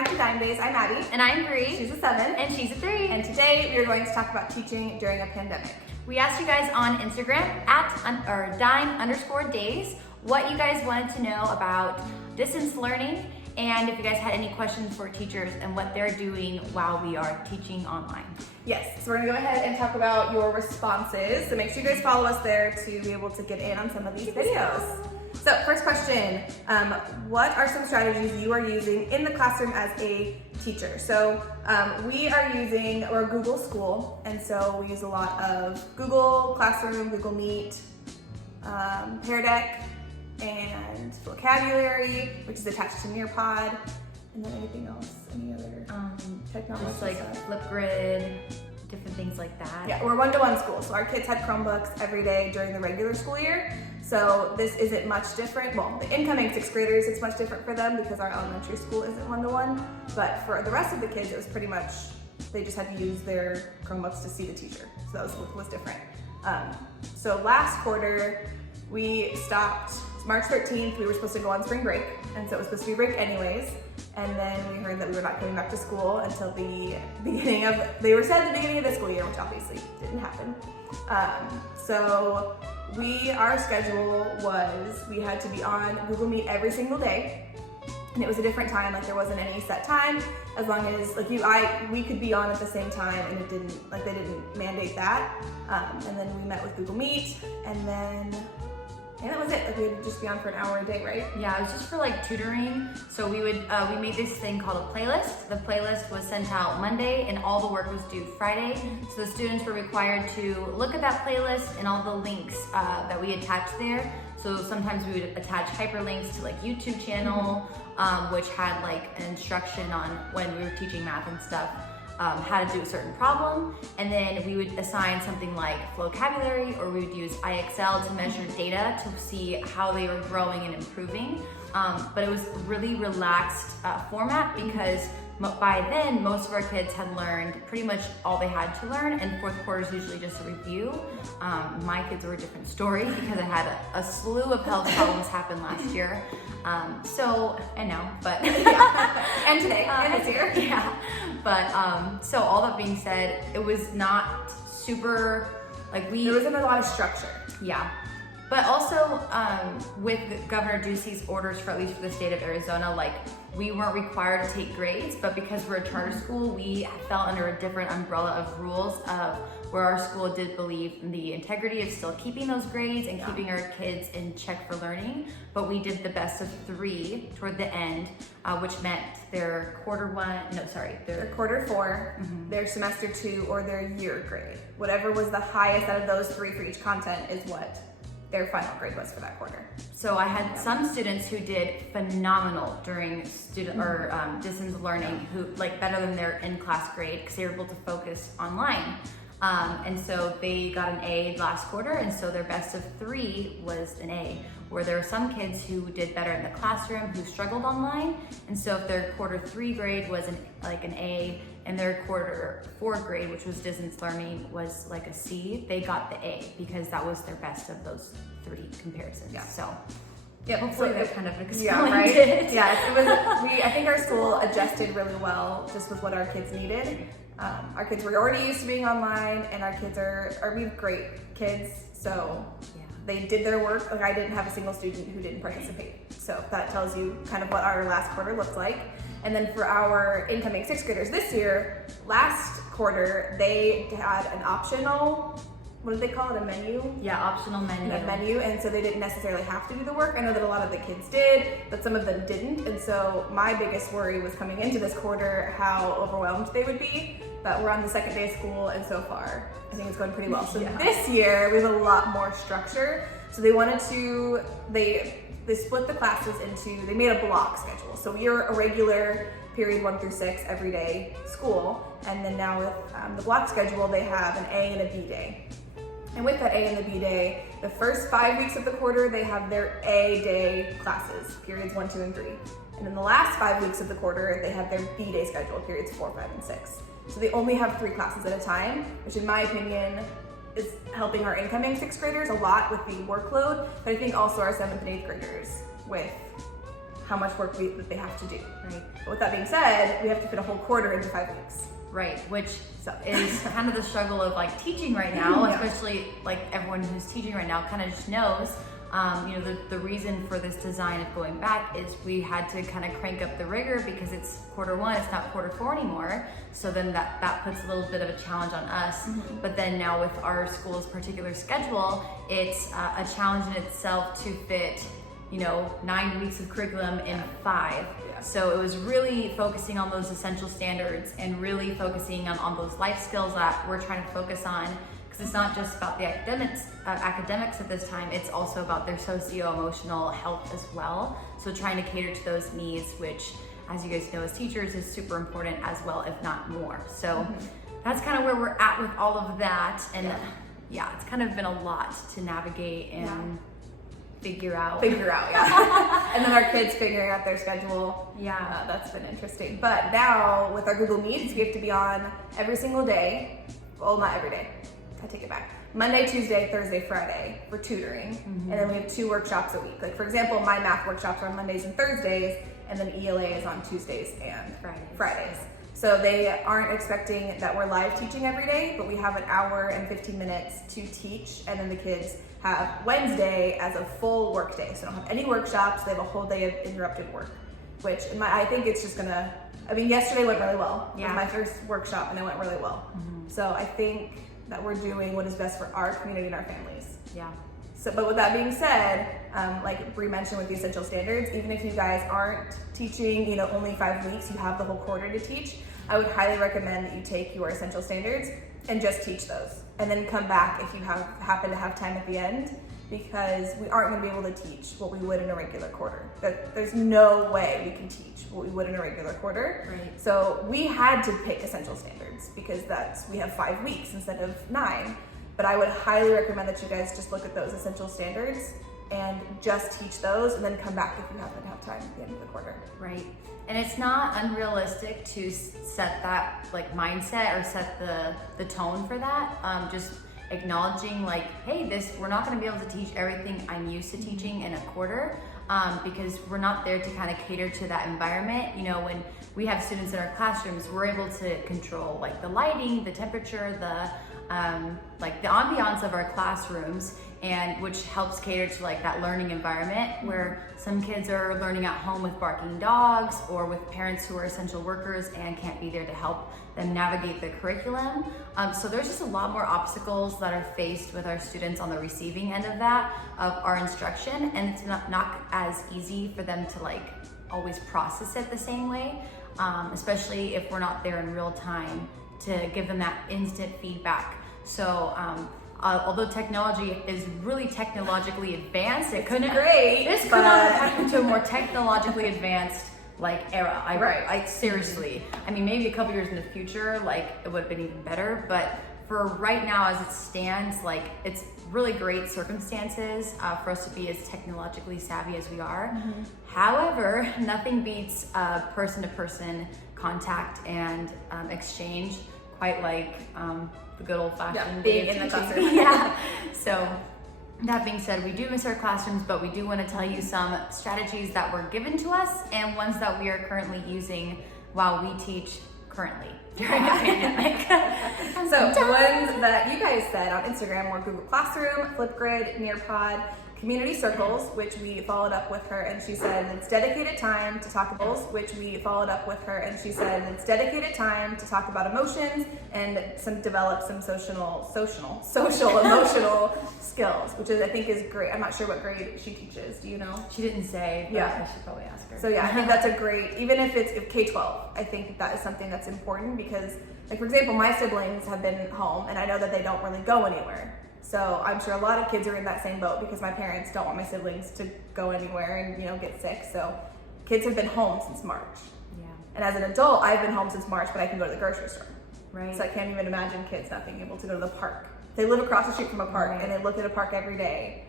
back to Dime Days. I'm Addie. And I'm Bree. She's a 7. And she's a 3. And today we are going to talk about teaching during a pandemic. We asked you guys on Instagram at dime_days what you guys wanted to know about distance learning and if you guys had any questions for teachers and what they're doing while we are teaching online. Yes, so we're gonna go ahead and talk about your responses. So make sure you guys follow us there to be able to get in on some of these videos. So first question, what are some strategies you are using in the classroom as a teacher? So we're Google School, and so we use a lot of Google Classroom, Google Meet, Pear Deck, and Vocabulary, which is attached to Nearpod, and then anything else, any other technology Just like stuff? Flipgrid, different things like that. Yeah, we're one-to-one school, so our kids had Chromebooks every day during the regular school year. So this isn't much different. Well, the incoming 6th graders, it's much different for them because our elementary school isn't one-to-one. But for the rest of the kids, it was pretty much, they just had to use their Chromebooks to see the teacher. So that was different. So last quarter, we stopped, March 13th, we were supposed to go on spring break. And so it was supposed to be break anyways. And then we heard that we were not coming back to school until the beginning of, they were said at the beginning of the school year, which obviously didn't happen. So our schedule was, we had to be on Google Meet every single day. And it was a different time, like there wasn't any set time, as long as we could be on at the same time, and they didn't mandate that. And then we met with Google Meet, and that was it. Like we would just be on for an hour a day, right? Yeah, it was just for like tutoring. So we made this thing called a playlist. The playlist was sent out Monday and all the work was due Friday. So the students were required to look at that playlist and all the links that we attached there. So sometimes we would attach hyperlinks to like YouTube channel, which had like an instruction on when we were teaching math and stuff. How to do a certain problem, and then we would assign something like vocabulary, or we would use IXL to measure data to see how they were growing and improving. But it was really relaxed format because by then most of our kids had learned pretty much all they had to learn, and fourth quarter is usually just a review. My kids were a different story because I had a slew of health problems happen last year. So I know, but yeah. And today, and this year. Yeah. But so all that being said, it was not super there wasn't a lot of structure. Yeah. But also with Governor Ducey's orders for at least for the state of Arizona, we weren't required to take grades, but because we're a charter school, we fell under a different umbrella of rules of where our school did believe in the integrity of still keeping those grades and keeping our kids in check for learning. But we did the best of 3 toward the end, which meant their quarter 4, their semester 2, or their year grade. Whatever was the highest out of those 3 for each content is what their final grade was for that quarter. So I had some students who did phenomenal during distance learning, who better than their in-class grade because they were able to focus online. And so they got an A last quarter, and so their best of 3 was an A, where there were some kids who did better in the classroom who struggled online. And so if their quarter 3 grade was an A, and their quarter 4 grade, which was distance learning, was like a C, they got the A because that was their best of those 3 comparisons. Yeah. So hopefully that kind of explained it. Yes, it was. I think our school adjusted really well just with what our kids needed. Our kids were already used to being online, and our kids we have great kids, so they did their work. I didn't have a single student who didn't participate. So that tells you kind of what our last quarter looked like. And then for our incoming 6th graders this year, last quarter, they had an optional, what did they call it, a menu? Yeah, optional menu. A menu, and so they didn't necessarily have to do the work. I know that a lot of the kids did, but some of them didn't. And so my biggest worry was coming into this quarter how overwhelmed they would be. But we're on the 2nd day of school, and so far, I think it's going pretty well. So this year, we have a lot more structure. So they wanted to, they split the classes into, they made a block schedule. So we are a regular period 1 through 6 every day school. And then now with the block schedule, they have an A and a B day. And with that A and the B day, the first 5 weeks of the quarter, they have their A day classes, periods 1, 2, and 3. And then the last 5 weeks of the quarter, they have their B day schedule, periods 4, 5, and 6. So they only have 3 classes at a time, which in my opinion is helping our incoming 6th graders a lot with the workload, but I think also our 7th and 8th graders with how much work that they have to do. Right. But with that being said, we have to fit a whole quarter into 5 weeks. Right, which is kind of the struggle of like teaching right now, Yeah. especially like everyone who's teaching right now kind of just knows, the reason for this design of going back is we had to kind of crank up the rigor because it's quarter one, it's not quarter four anymore. So then that puts a little bit of a challenge on us. But then now with our school's particular schedule, it's a challenge in itself to fit 9 weeks of curriculum in 5. Yeah. So it was really focusing on those essential standards and really focusing on those life skills that we're trying to focus on, because it's not just about the academics at this time, it's also about their socio-emotional health as well. So trying to cater to those needs, which, as you guys know as teachers, is super important as well, if not more. So that's kind of where we're at with all of that. And yeah, it's kind of been a lot to navigate and figure out, yeah. And then our kids figuring out their schedule. Yeah. That's been interesting. But now with our Google Meets, we have to be on every single day. Well, not every day. I take it back. Monday, Tuesday, Thursday, Friday for tutoring. And then we have 2 workshops a week. Like for example, my math workshops are on Mondays and Thursdays, and then ELA is on Tuesdays and Fridays. So they aren't expecting that we're live teaching every day, but we have an hour and 15 minutes to teach, and then the kids have Wednesday as a full work day. So they don't have any workshops, they have a whole day of interrupted work, which I think it's just gonna, yesterday went really well. It was my first workshop and it went really well. So I think that we're doing what is best for our community and our families. Yeah. So, but with that being said, like Bree mentioned with the essential standards, even if you guys aren't teaching, only 5 weeks, you have the whole quarter to teach, I would highly recommend that you take your essential standards and just teach those. And then come back if you happen to have time at the end, because we aren't gonna be able to teach what we would in a regular quarter. There's no way we can teach what we would in a regular quarter. Right. So we had to pick essential standards because we have 5 weeks instead of 9. But I would highly recommend that you guys just look at those essential standards and just teach those, and then come back if you happen to have time at the end of the quarter. Right. And it's not unrealistic to set that like mindset or set the tone for that. Just acknowledging like, hey, we're not going to be able to teach everything I'm used to teaching in a quarter, because we're not there to kind of cater to that environment. When we have students in our classrooms, we're able to control like the lighting, the temperature, the ambiance of our classrooms, and which helps cater to like that learning environment where some kids are learning at home with barking dogs, or with parents who are essential workers and can't be there to help them navigate the curriculum. So there's just a lot more obstacles that are faced with our students on the receiving end of our instruction, and it's not as easy for them to like always process it the same way, especially if we're not there in real time to give them that instant feedback. So although technology is really technologically advanced, this could not have happened to a more technologically advanced like era. Seriously, maybe a couple years in the future, like it would have been even better, but for right now as it stands, like it's really great circumstances for us to be as technologically savvy as we are. However, nothing beats person-to-person contact and exchange quite like the good old-fashioned being in the classroom. So that being said, we do miss our classrooms, but we do want to tell you some strategies that were given to us and ones that we are currently using while we teach currently during the pandemic. So the ones that you guys said on Instagram were Google Classroom, Flipgrid, Nearpod, Community Circles, which we followed up with her, and she said it's dedicated time to talk about, which we followed up with her, and she said it's dedicated time to talk about emotions and develop some social emotional skills, which I think is great. I'm not sure what grade she teaches. Do you know? She didn't say, but I should probably ask her. So I think that's a great, even if it's K-12, I think that is something that's important because, like for example, my siblings have been home, and I know that they don't really go anywhere. So I'm sure a lot of kids are in that same boat because my parents don't want my siblings to go anywhere and get sick. So kids have been home since March. Yeah. And as an adult, I've been home since March, but I can go to the grocery store. Right. So I can't even imagine kids not being able to go to the park. They live across the street from a park and they look at a park every day.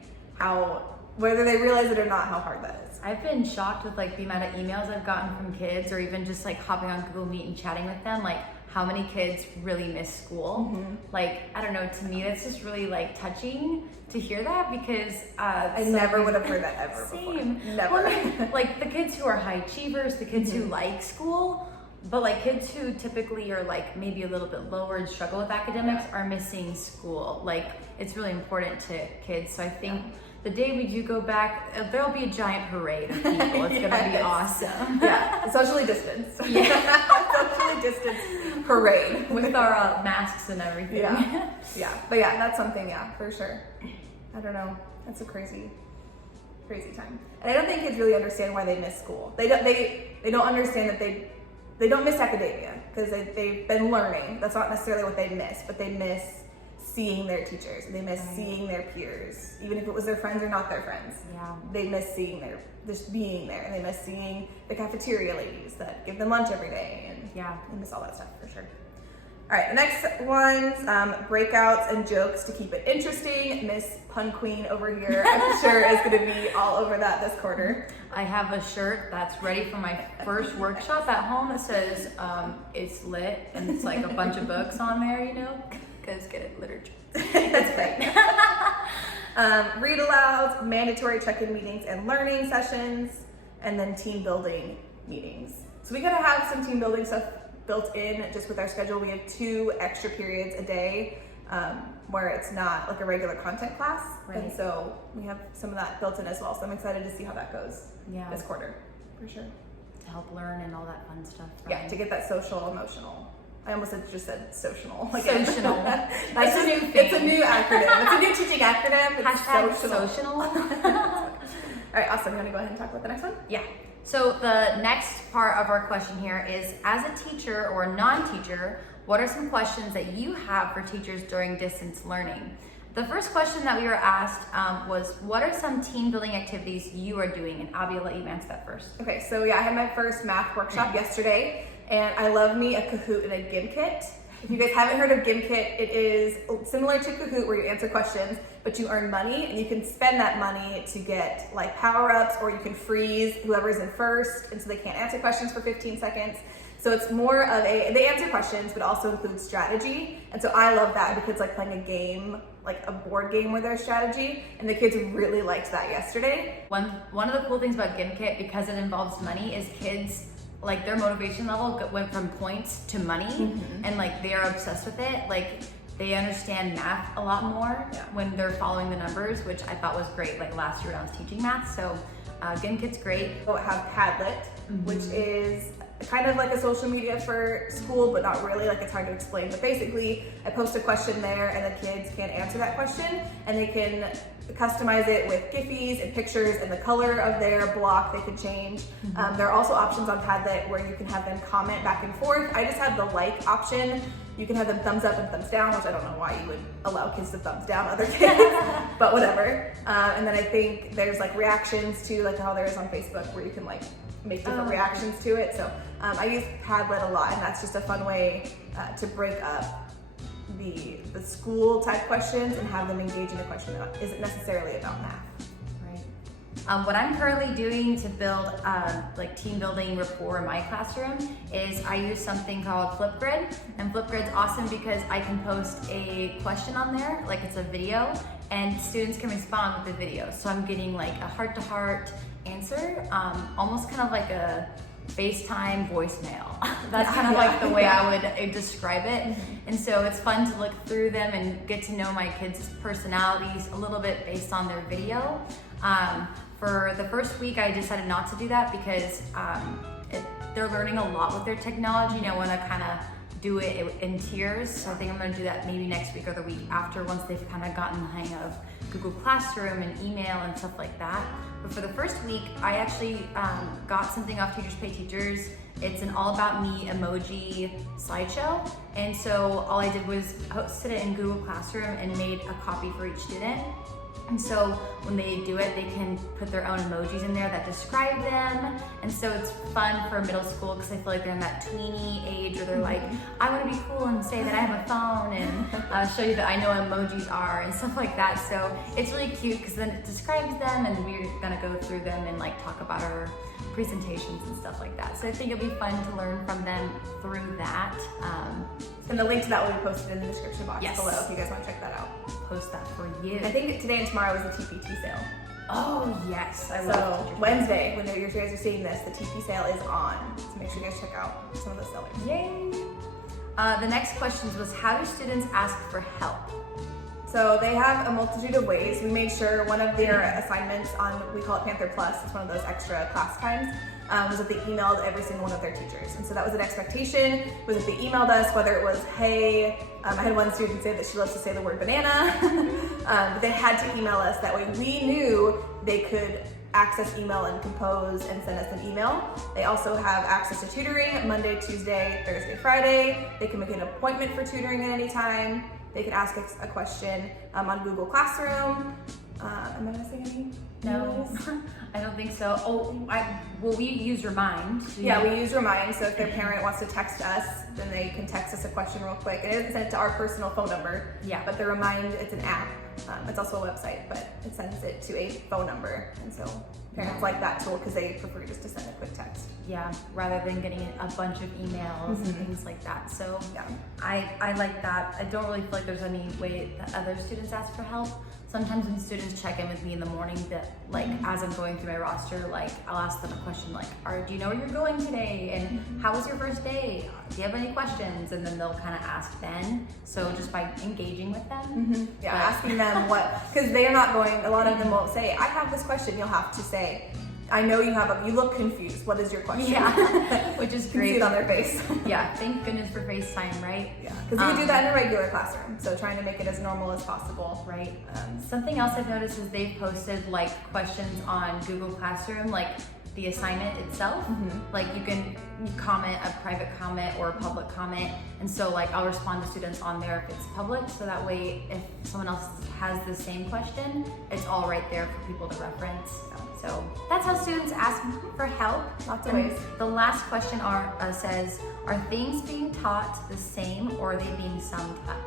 Whether they realize it or not, how hard that is. I've been shocked with like the amount of emails I've gotten from kids, or even just like hopping on Google Meet and chatting with them, like how many kids really miss school. Like, I don't know, to me that's just really like touching to hear that, because I never would have heard that ever before. Never. Well, I mean, like the kids who are high achievers, the kids who like school, but like kids who typically are like maybe a little bit lower and struggle with academics are missing school. Like, it's really important to kids. So I think the day we do go back, there'll be a giant parade of people. It's gonna be awesome. Yeah, socially distanced. Socially distanced parade with our masks and everything. Yeah. But yeah, that's something. Yeah, for sure. I don't know. That's a crazy time. And I don't think kids really understand why they miss school. They don't understand that they don't miss academia because they've been learning. That's not necessarily what they miss, but they miss seeing their teachers, and they miss seeing their peers, even if it was their friends or not their friends. They miss seeing just being there, and they miss seeing the cafeteria ladies that give them lunch every day, and they miss all that stuff for sure. All right, the next one's breakouts and jokes to keep it interesting. Miss Pun Queen over here, I'm sure, is going to be all over that this quarter. I have a shirt that's ready for my first workshop at home that says it's lit, and it's like a bunch of books on there, you know, because get it, literature. That's great. Read alouds, mandatory check-in meetings and learning sessions, and then team building meetings. So we gotta have some team building stuff built in just with our schedule. We have 2 extra periods a day where it's not like a regular content class. And so we have some of that built in as well. So I'm excited to see how that goes this quarter, for sure. To help learn and all that fun stuff. Yeah, to get that social, emotional. I almost just said social. Like social. That's a new thing. It's a new acronym. It's a new teaching acronym. It's #social. All right, awesome. You want to go ahead and talk about the next one? Yeah. So the next part of our question here is, as a teacher or a non-teacher, what are some questions that you have for teachers during distance learning? The first question that we were asked was, what are some team building activities you are doing? And Abby, I'll let you answer that first. Okay, so yeah, I had my first math workshop yesterday, and I love me a Kahoot and a Gimkit. If you guys haven't heard of Gimkit, it is similar to Kahoot where you answer questions, but you earn money, and you can spend that money to get like power-ups, or you can freeze whoever's in first, and so they can't answer questions for 15 seconds. So it's more of they answer questions, but also include strategy. And so I love that because it's like playing a game, like a board game with their strategy. And the kids really liked that yesterday. One of the cool things about Gimkit, because it involves money, is kids, like their motivation level went from points to money, and like they are obsessed with it. Like they understand math a lot more when they're following the numbers, which I thought was great. Like last year when I was teaching math, so Gimkit's great. We'll have Padlet, which is kind of like a social media for school, but not really. Like, it's hard to explain, but basically I post a question there and the kids can answer that question, and they can customize it with Giphies and pictures, and the color of their block they can change. There are also options on Padlet where you can have them comment back and forth. I just have the like option. You can have them thumbs up and thumbs down, which I don't know why you would allow kids to thumbs down other kids, but whatever. And then I think there's like reactions to, like how there is on Facebook, where you can like make different reactions to it. So I use Padlet a lot, and that's just a fun way to break up the school type questions and have them engage in a question that isn't necessarily about math. What I'm currently doing to build like team building rapport in my classroom is I use something called Flipgrid, and Flipgrid's awesome because I can post a question on there, like it's a video, and students can respond with the video. So I'm getting like a heart-to-heart answer, almost kind of like a FaceTime voicemail. That's kind of like the way I would describe it. And so it's fun to look through them and get to know my kids' personalities a little bit based on their video. For the first week, I decided not to do that because they're learning a lot with their technology, and I want to kind of do it in tiers. So I think I'm going to do that maybe next week or the week after, once they've kind of gotten the hang of Google Classroom and email and stuff like that. But for the first week, I actually got something off Teachers Pay Teachers. It's an all about me emoji slideshow. And so all I did was posted it in Google Classroom and made a copy for each student. And so when they do it, they can put their own emojis in there that describe them. And so it's fun for middle school because I feel like they're in that tweeny age where they're like, I want to be cool and say that I have a phone and show you that I know what emojis are and stuff like that. So it's really cute because then it describes them, and we're gonna go through them and like talk about our presentations and stuff like that. So I think it'll be fun to learn from them through that. And the link to that will be posted in the description box Yes. below if you guys want to check that out. Post that for you. I think today and tomorrow is the TPT sale. Oh yes, I So love Wednesday, when you guys are seeing this, the TP sale is on. So make sure you guys check out some of those sellers. Yay! The next questions was, how do students ask for help? So they have a multitude of ways. We made sure one of their assignments on, we call it Panther Plus, it's one of those extra class times, was that they emailed every single one of their teachers. And so that was an expectation, was that they emailed us, whether it was, hey, I had one student say that she loves to say the word banana, but they had to email us. That way we knew they could access email and compose and send us an email. They also have access to tutoring Monday, Tuesday, Thursday, Friday. They can make an appointment for tutoring at any time. They can ask a question on Google Classroom. Am I missing any? No, I don't think so. We use Remind. Yeah, we use Remind. So if their parent wants to text us, then they can text us a question real quick. And it doesn't send it to our personal phone number. Yeah. But the Remind, it's an app. It's also a website, but it sends it to a phone number. And so parents like that tool because they prefer just to send a quick text. Yeah, rather than getting a bunch of emails and things like that. So yeah, I like that. I don't really feel like there's any way that other students ask for help. Sometimes when students check in with me in the morning, that like as I'm going through my roster, like I'll ask them a question like, do you know where you're going today? And how was your first day? Do you have any questions? And then they'll kind of ask then. So just by engaging with them. Yeah, asking them what, because they're not going, a lot of them won't say, I have this question. You'll have to say, I know you have you look confused. What is your question? Yeah, which is You can great. see it on their face. Yeah, thank goodness for FaceTime, right? Yeah, because you can do that in a regular classroom. So trying to make it as normal as possible. Right. Something else I've noticed is they've posted like questions on Google Classroom, like the assignment itself. Like you can comment a private comment or a public comment, and so like I'll respond to students on there if it's public, so that way if someone else has the same question, it's all right there for people to reference. So that's how students ask for help. Lots of ways. The last question says, are things being taught the same or are they being summed up?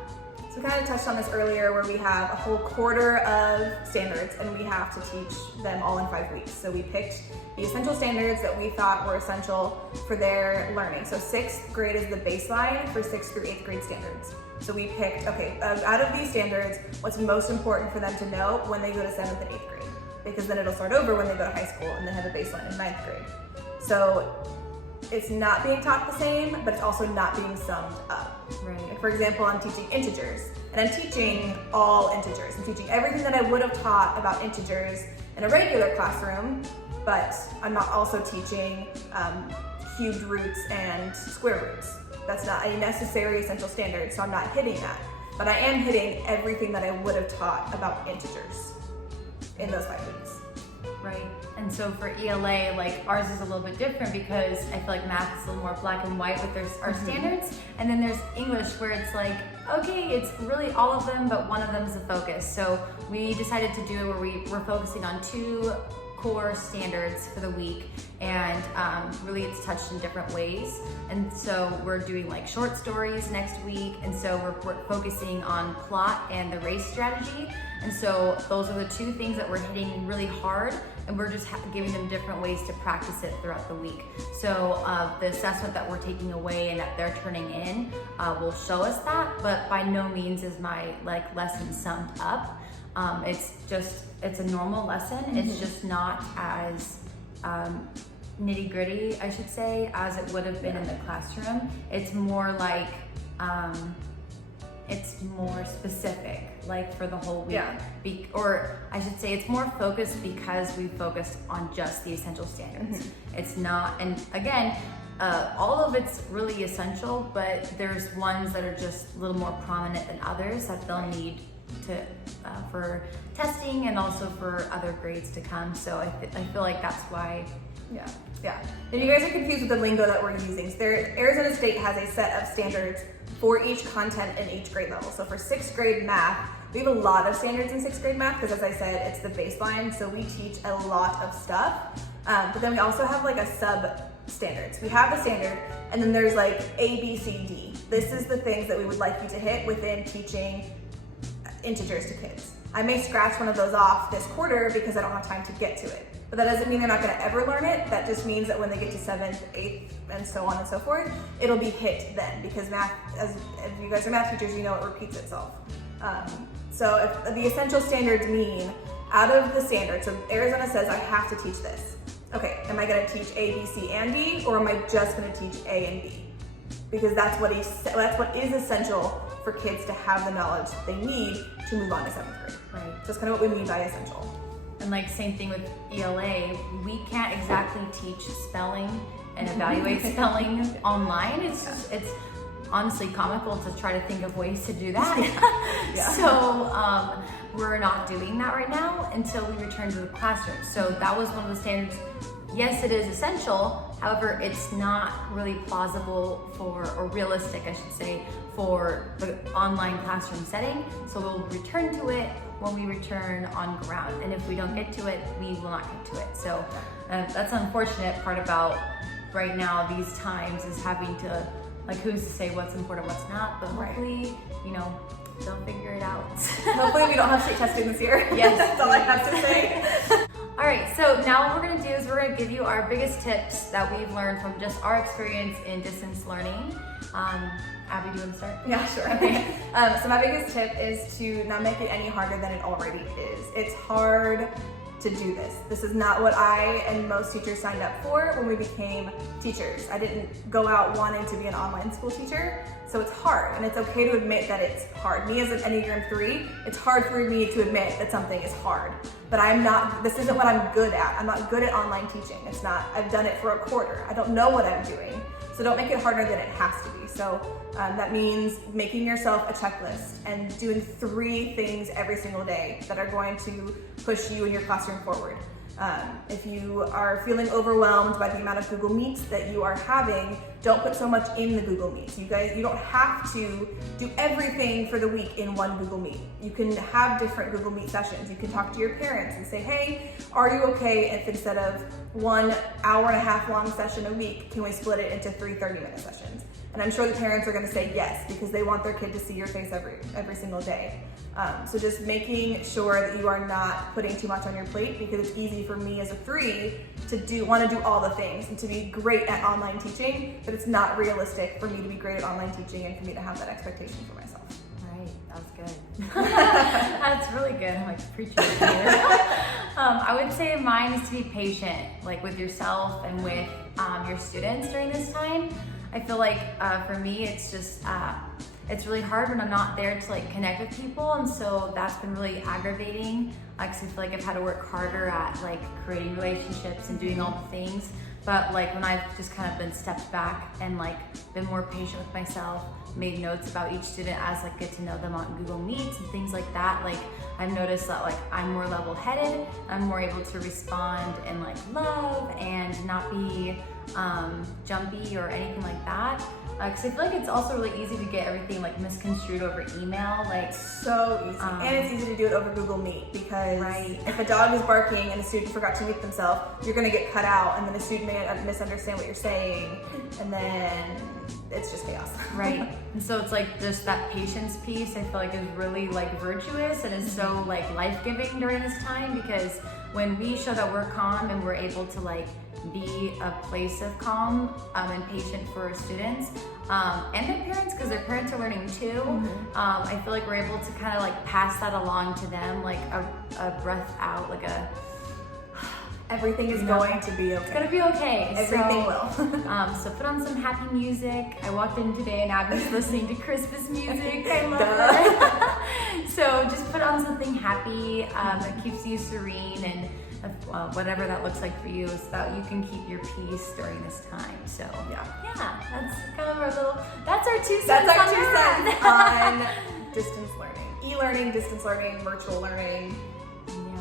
So we kind of touched on this earlier where we have a whole quarter of standards and we have to teach them all in 5 weeks. So we picked the essential standards that we thought were essential for their learning. So 6th grade is the baseline for 6th through 8th grade standards. So we picked, okay, out of these standards, what's most important for them to know when they go to 7th and 8th grade? Because then it'll start over when they go to high school and then have a baseline in 9th grade. So it's not being taught the same, but it's also not being summed up. Right. Like for example, I'm teaching integers, and I'm teaching all integers. I'm teaching everything that I would have taught about integers in a regular classroom, but I'm not also teaching cubed roots and square roots. That's not a necessary essential standard, so I'm not hitting that. But I am hitting everything that I would have taught about integers in those 5 weeks. Right. And so for ELA, like ours is a little bit different because I feel like math is a little more black and white with our standards. And then there's English where it's like, okay, it's really all of them, but one of them is a focus. So we decided to do it where we're focusing on 2 core standards for the week, and really it's touched in different ways. And so we're doing like short stories next week, and so we're focusing on plot and the race strategy. And so those are the 2 things that we're hitting really hard, and we're just giving them different ways to practice it throughout the week. So the assessment that we're taking away and that they're turning in will show us that, but by no means is my like lesson summed up. It's a normal lesson. It's just not as nitty gritty, I should say, as it would have been in the classroom. It's more like, it's more specific, like for the whole week. Yeah. Or I should say it's more focused because we focused on just the essential standards. It's not, and again, all of it's really essential, but there's ones that are just a little more prominent than others that they'll need to for testing and also for other grades to come. So I feel like that's why. Yeah. And you guys are confused with the lingo that we're using. So Arizona State has a set of standards for each content in each grade level. So for 6th grade math, We have a lot of standards in 6th grade math because, as I said, it's the baseline, so we teach a lot of stuff. But then we also have like a sub-standards. We have the standard, and then there's like A, B, C, D. This is the things that we would like you to hit within teaching integers to kids. I may scratch one of those off this quarter because I don't have time to get to it. But that doesn't mean they're not gonna ever learn it. That just means that when they get to 7th, 8th, and so on and so forth, it'll be hit then, because math, as if you guys are math teachers, you know it repeats itself. So if the essential standards mean, out of the standards, so Arizona says I have to teach this. Okay, am I gonna teach A, B, C, and D, or am I just gonna teach A and B? Because that's what is essential for kids to have the knowledge they need to move on to 7th grade. Right. So that's kind of what we mean by essential. And like same thing with ELA, we can't exactly teach spelling and evaluate spelling online. It's honestly comical to try to think of ways to do that. Yeah. So we're not doing that right now until we return to the classroom. So that was one of the standards. Yes, it is essential. However, it's not really plausible or realistic, I should say, for the online classroom setting. So we'll return to it when we return on ground. And if we don't get to it, we will not get to it. So that's the unfortunate part about right now, these times, is having to, like, who's to say what's important, what's not, but hopefully, you know, they'll figure it out. Hopefully we don't have state testing this year. Yes. That's all I have to say. All right, so now what we're gonna do is we're gonna give you our biggest tips that we've learned from just our experience in distance learning. Abby, do you want to start? Yeah, sure. Okay. So my biggest tip is to not make it any harder than it already is. It's hard to do this. This is not what I and most teachers signed up for when we became teachers. I didn't go out wanting to be an online school teacher, so it's hard, and it's okay to admit that it's hard. Me as an Enneagram 3, it's hard for me to admit that something is hard, but this isn't what I'm good at. I'm not good at online teaching. It's not, I've done it for a quarter. I don't know what I'm doing, so don't make it harder than it has to be. So that means making yourself a checklist and doing 3 things every single day that are going to push you and your classroom forward. If you are feeling overwhelmed by the amount of Google Meets that you are having, don't put so much in the Google Meets. You don't have to do everything for the week in one Google Meet. You can have different Google Meet sessions. You can talk to your parents and say, hey, are you okay if instead of 1 hour-and-a-half long session a week, can we split it into 3 30-minute sessions? And I'm sure the parents are gonna say yes, because they want their kid to see your face every single day. So just making sure that you are not putting too much on your plate, because it's easy for me as a 3 to want to do all the things and to be great at online teaching, but it's not realistic for me to be great at online teaching and for me to have that expectation for myself. Right, that was good. That's really good. I'm like preaching here. I would say mine is to be patient, like with yourself and with your students during this time. I feel like for me, it's just, it's really hard when I'm not there to like connect with people, and so that's been really aggravating, because I feel like I've had to work harder at like creating relationships and doing all the things. But like when I've just kind of been stepped back and like been more patient with myself, made notes about each student as like get to know them on Google Meets and things like that, like I've noticed that like I'm more level-headed, I'm more able to respond and like love and not be jumpy or anything like that. Because I feel like it's also really easy to get everything like misconstrued over email. Like so easy, and it's easy to do it over Google Meet, because if a dog is barking and a student forgot to mute themselves, you're gonna get cut out, and then the student may misunderstand what you're saying, and then it's just chaos. Right. And so it's like just that patience piece I feel like is really like virtuous and is so like life-giving during this time, because when we show that we're calm and we're able to like be a place of calm and patient for our students and their parents, because their parents are learning too. I feel like we're able to kind of like pass that along to them, like a breath out, like a everything is going to be okay. It's gonna be okay. Everything will. So put on some happy music. I walked in today and Abby's listening to Christmas music. I love her. So just put on something happy that keeps you serene and whatever that looks like for you, so that you can keep your peace during this time. So yeah, that's kind of our little, that's our 2 cents. That's our 2 cents on distance learning, e-learning, distance learning, virtual learning,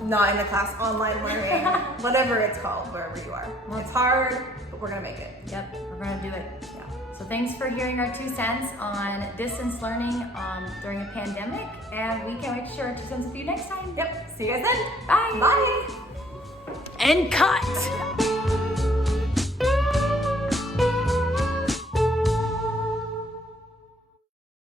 not in the class, online learning, whatever it's called, wherever you are. Well, it's hard, but we're gonna make it. Yep, we're gonna do it. Yeah. So thanks for hearing our 2 cents on distance learning during a pandemic, and we can't wait to share our 2 cents with you next time. Yep, see you guys then. Bye. Bye. And cut.